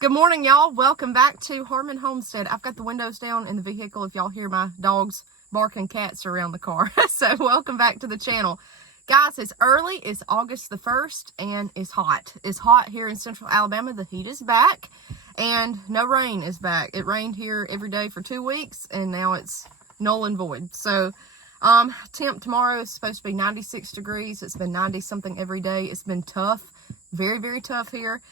Good morning, y'all. Welcome back to Homestead. I've got the windows down in the vehicle if y'all hear my dogs barking, cats around the car. So welcome back to the channel. Guys, it's early. It's August the 1st and it's hot. It's hot here in central Alabama. The heat is back and no rain is back. It rained here every day for 2 weeks and now it's null and void. So temp tomorrow is supposed to be 96 degrees. It's been 90 something every day. It's been tough. Very, very tough here.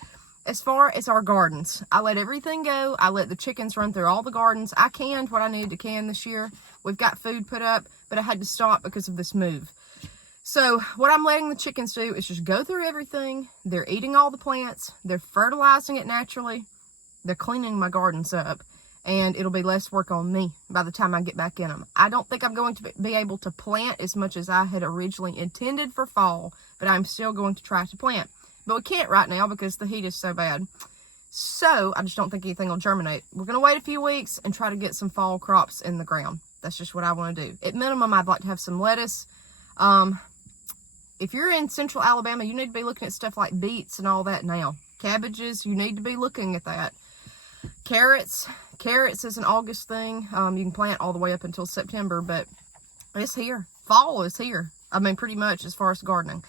As far as our gardens, I let everything go. I let the chickens run through all the gardens. I canned what I needed to can this year. We've got food put up, but I had to stop because of this move. So what I'm letting the chickens do is just go through everything. They're eating all the plants. They're fertilizing it naturally. They're cleaning my gardens up, and it'll be less work on me by the time I get back in them. I don't think I'm going to be able to plant as much as I had originally intended for fall, but I'm still going to try to plant. But we can't right now because the heat is so bad. So I just don't think anything will germinate. We're going to wait a few weeks and try to get some fall crops in the ground. That's just what I want to do. At minimum, I'd like to have some lettuce. If you're in central Alabama, you need to be looking at stuff like beets and all that now. Cabbages, you need to be looking at that. Carrots is an August thing. You can plant all the way up until September, but it's here. Fall is here. I mean, pretty much as far as gardening.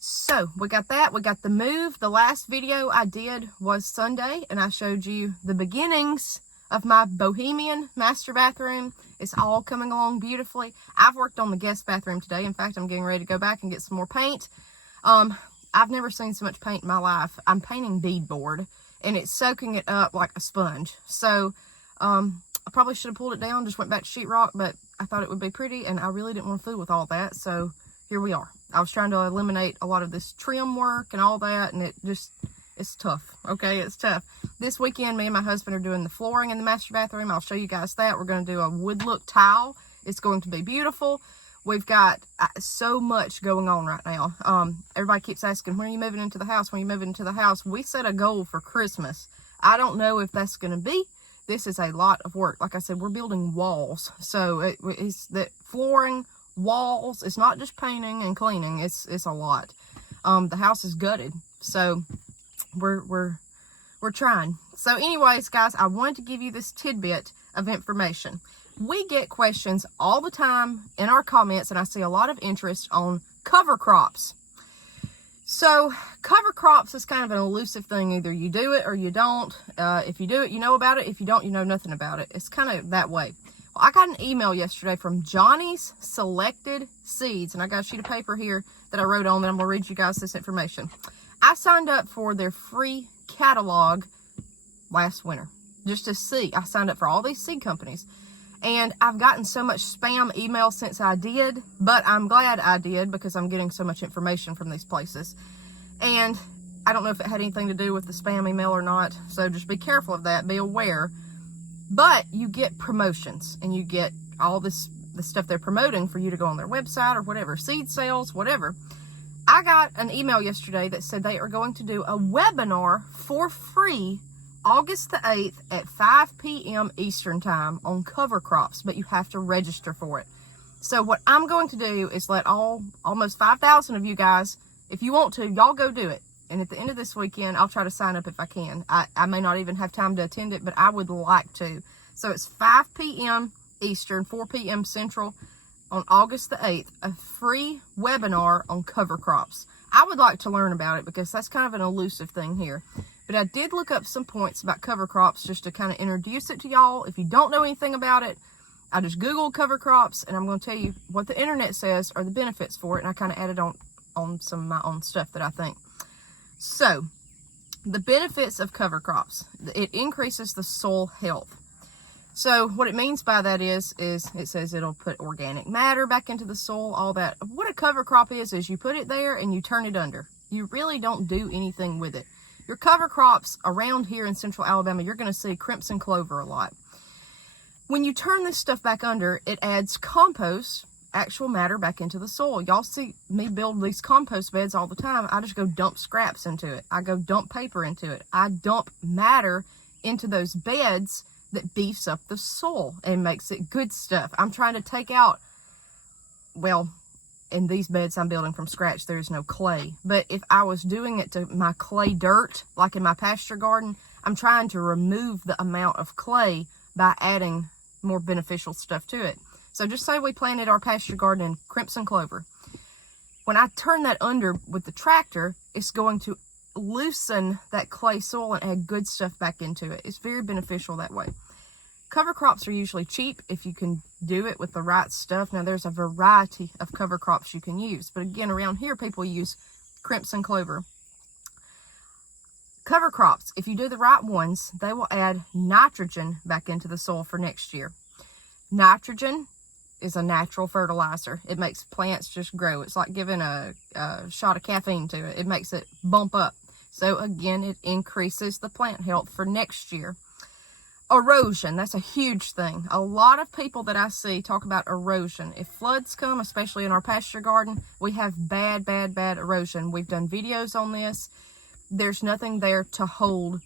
So we got that. We got the move. The last video I did was Sunday, and I showed you the beginnings of my bohemian master bathroom. It's all coming along beautifully. I've worked on the guest bathroom today. In fact, I'm getting ready to go back and get some more paint. I've never seen so much paint in my life. I'm painting beadboard, and it's soaking it up like a sponge. So I probably should have pulled it down, just went back to sheetrock, but I thought it would be pretty, and I really didn't want to fool with all that. So here we are. I was trying to eliminate a lot of this trim work and all that, and it's tough, okay? It's tough. This weekend, me and my husband are doing the flooring in the master bathroom. I'll show you guys that. We're going to do a wood look tile. It's going to be beautiful. We've got so much going on right now. Everybody keeps asking, when are you moving into the house? When are you moving into the house? We set a goal for Christmas. I don't know if that's going to be. This is a lot of work. Like I said, we're building walls. So it's the flooring, walls. It's not just painting and cleaning. It's a lot. The house is gutted, so we're trying. So anyways, guys, I wanted to give you this tidbit of information. We get questions all the time in our comments, and I see a lot of interest on cover crops. So cover crops is kind of an elusive thing. Either you do it or you don't. If you do it, you know about it. If you don't, you know nothing about it. It's kind of that way. I got an email yesterday from Johnny's Selected Seeds, and I got a sheet of paper here that I wrote on, and I'm going to read you guys this information. I signed up for their free catalog last winter, just to see. I signed up for all these seed companies, and I've gotten so much spam email since I did, but I'm glad I did because I'm getting so much information from these places. And I don't know if it had anything to do with the spam email or not, so just be careful of that. Be aware. But you get promotions, and you get all the stuff they're promoting for you to go on their website or whatever, seed sales, whatever. I got an email yesterday that said they are going to do a webinar for free August the 8th at 5 p.m. Eastern time on cover crops, but you have to register for it. So what I'm going to do is let almost 5,000 of you guys, if you want to, y'all go do it. And at the end of this weekend, I'll try to sign up if I can. I may not even have time to attend it, but I would like to. So it's 5 p.m. Eastern, 4 p.m. Central on August the 8th, a free webinar on cover crops. I would like to learn about it because that's kind of an elusive thing here. But I did look up some points about cover crops just to kind of introduce it to y'all. If you don't know anything about it, I just Googled cover crops, and I'm going to tell you what the internet says are the benefits for it. And I kind of added on some of my own stuff that I think. So, the benefits of cover crops. It increases the soil health. So, what it means by that is it says it'll put organic matter back into the soil, all that. What a cover crop is you put it there and you turn it under. You really don't do anything with it. Your cover crops around here in central Alabama, you're going to see crimson clover a lot. When you turn this stuff back under, it adds compost, actual matter back into the soil. Y'all see me build these compost beds all the time. I just go dump scraps into it. I go dump paper into it. I dump matter into those beds that beefs up the soil and makes it good stuff. I'm trying to take out, well, in these beds I'm building from scratch, there's no clay. But if I was doing it to my clay dirt, like in my pasture garden, I'm trying to remove the amount of clay by adding more beneficial stuff to it. So just say we planted our pasture garden in crimson clover. When I turn that under with the tractor, it's going to loosen that clay soil and add good stuff back into it. It's very beneficial that way. Cover crops are usually cheap if you can do it with the right stuff. Now, there's a variety of cover crops you can use, but again, around here, people use crimson clover. Cover crops, if you do the right ones, they will add nitrogen back into the soil for next year. Nitrogen is a natural fertilizer. It makes plants just grow. It's like giving a shot of caffeine to it. It makes it bump up. So again, it increases the plant health for next year. Erosion, that's a huge thing. A lot of people that I see talk about erosion. If floods come, especially in our pasture garden, we have bad erosion. We've done videos on this. There's nothing there to hold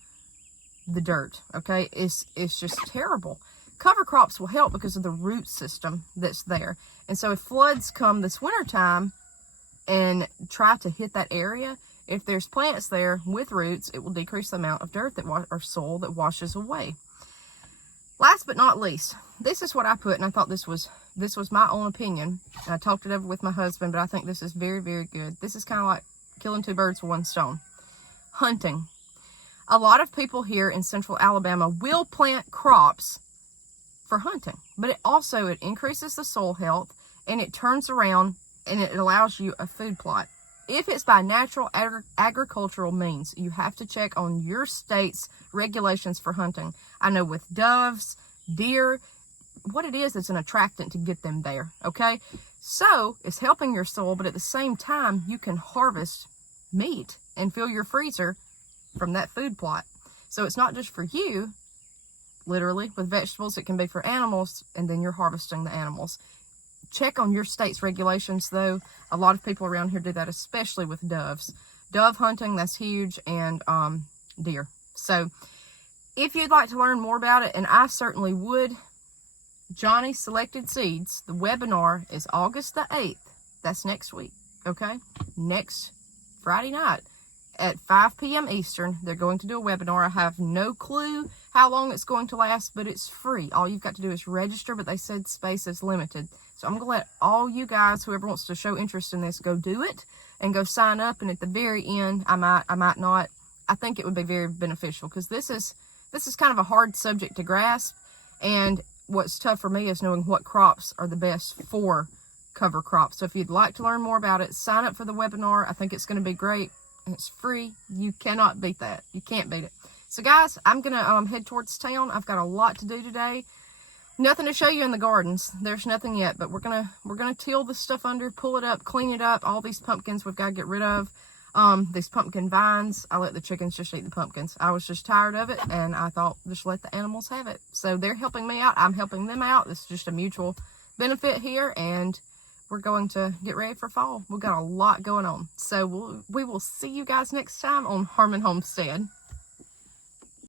the dirt, okay? It's just terrible. Cover crops will help because of the root system that's there. And so if floods come this wintertime and try to hit that area, if there's plants there with roots, it will decrease the amount of dirt or soil that washes away. Last but not least, this is what I put, and I thought this was my own opinion. I talked it over with my husband, but I think this is very good. This is kind of like killing two birds with one stone. Hunting. A lot of people here in central Alabama will plant crops for hunting, but it increases the soil health, and it turns around and it allows you a food plot. If it's by natural agricultural means, you have to check on your state's regulations for hunting. I know with doves, deer, what it is, it's an attractant to get them there, okay? So it's helping your soil, but at the same time, you can harvest meat and fill your freezer from that food plot. So it's not just for you, literally, with vegetables. It can be for animals, and then you're harvesting the animals. Check on your state's regulations, though. A lot of people around here do that, especially with doves. Dove hunting, that's huge, and deer. So if you'd like to learn more about it, and I certainly would, Johnny Selected Seeds, the webinar is August the 8th. That's next week, okay? Next Friday night at 5 p.m. Eastern, they're going to do a webinar. I have no clue how long it's going to last, but it's free. All you've got to do is register, but they said space is limited. So I'm going to let all you guys, whoever wants to show interest in this, go do it and go sign up. And at the very end, I might not. I think it would be very beneficial because this is kind of a hard subject to grasp. And what's tough for me is knowing what crops are the best for cover crops. So if you'd like to learn more about it, sign up for the webinar. I think it's going to be great. And it's free. You cannot beat that. You can't beat it. So guys, I'm going to head towards town. I've got a lot to do today. Nothing to show you in the gardens. There's nothing yet, but we're gonna till this stuff under, pull it up, clean it up. All these pumpkins we've got to get rid of. These pumpkin vines, I let the chickens just eat the pumpkins. I was just tired of it, and I thought just let the animals have it. So they're helping me out. I'm helping them out. This is just a mutual benefit here, and we're going to get ready for fall. We've got a lot going on. So we will see you guys next time on Harmon Homestead.